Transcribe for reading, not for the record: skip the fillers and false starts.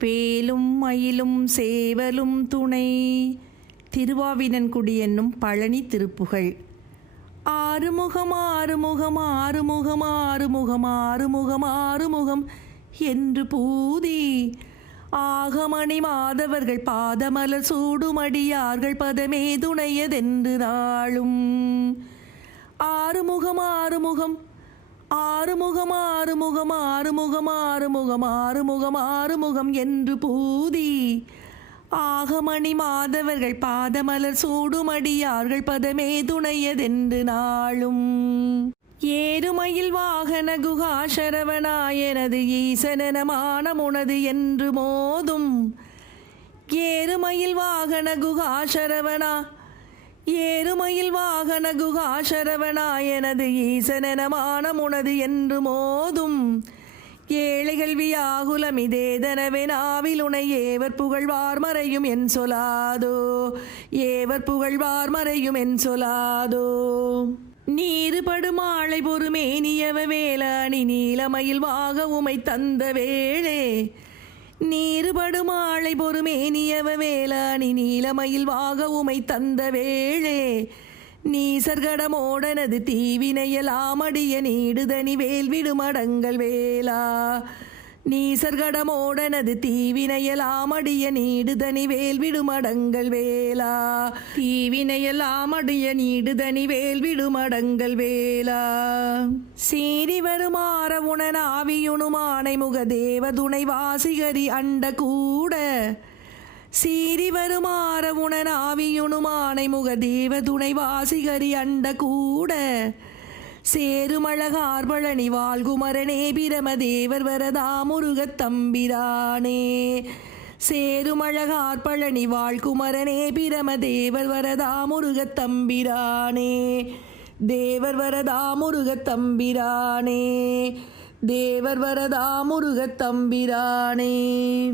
வேலும் மயிலும் சேவலும் துணை. திருவாவினன்குடி என்னும் பழனி திருப்புகழ். ஆறுமுகம் ஆறுமுகம் ஆறுமுகம் ஆறுமுகம் ஆறுமுகம் ஆறுமுகம் என்று பூதி ஆகமணி மாதவர்கள் பாதமலர் சூடுமடியார்கள் பதமே துணையதென்று நாளும். ஆறுமுகம் ஆறுமுகம் ஆறுமுகம் ஆறுமுகம் ஆறுமுகம் ஆறுமுகம் ஆறுமுகம் ஆறுமுகம் என்று பூதி ஆகமணி மாதவர்கள் பாதமலர் சூடுமடியார்கள் பதமே துணையதென்று நாளும். ஏறுமயில் வாகன குகா சரவணாயனது ஈசனென மானமுனது என்று மோதும். ஏறுமயில் வாகன குகா சரவணா ஏறுமயில் வாகன குகா சரவணாயனது ஈசனென மானமுனது என்று மோதும். ஏழைகள் வியாகுலமிதேதனவே நாவிலுனை ஏவர் புகழ்வார் மறையும் என் சொலாதோ. ஏவர் புகழ்வார் மறையும் என் சொலாதோ. நீருபடு மாலை பொறுமேனியவ வேளாணி நீலமயில் வாக உமை தந்த வேளே. நீருபடு மாலை பொறுமேனியவ வேளாணி நீலமயில் வாக உமை தந்த வேளே. நீசர்கடமோடனது தீவினையலாமடிய நீடுதனி வேல்விடுமடங்கள் வேளா. நீசர்கடமோடனது தீவினையலாமடிய நீடுதனி வேல்விடுமடங்கள் வேளா. தீவினையலாமடிய நீடுதனி வேல்விடுமடங்கள் வேளா. சீறி வருமாற உணன் ஆவியுணுமானை முக தேவ துணை வாசிகரி அண்ட கூட. சீறி வருமாற உணன் ஆவியுணுமானை முக தேவ துணை வாசிகரி அண்ட கூட. சேருமழகார் பழனி வாழ்குமரனே பிரம தேவர் வரதா முருகத் தம்பிரானே. சேருமழகார் பழனி வாழ்குமரனே பிரம தேவர் வரதா முருகத் தம்பிரானே. தேவர் வரதா முருகத் தம்பிரானே. தேவர் வரதா முருகத் தம்பிரானே.